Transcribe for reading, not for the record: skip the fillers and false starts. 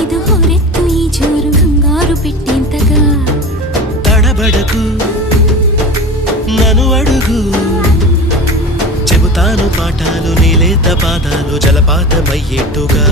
ఇది హోరెత్తు ఈ జోరు కంగారు పెట్టేంతగా తడబడకు నన్ను అడుగు చెబుతాను పాఠాలు నీలేత పాదాలు జలపాతమయ్యేట్టుగా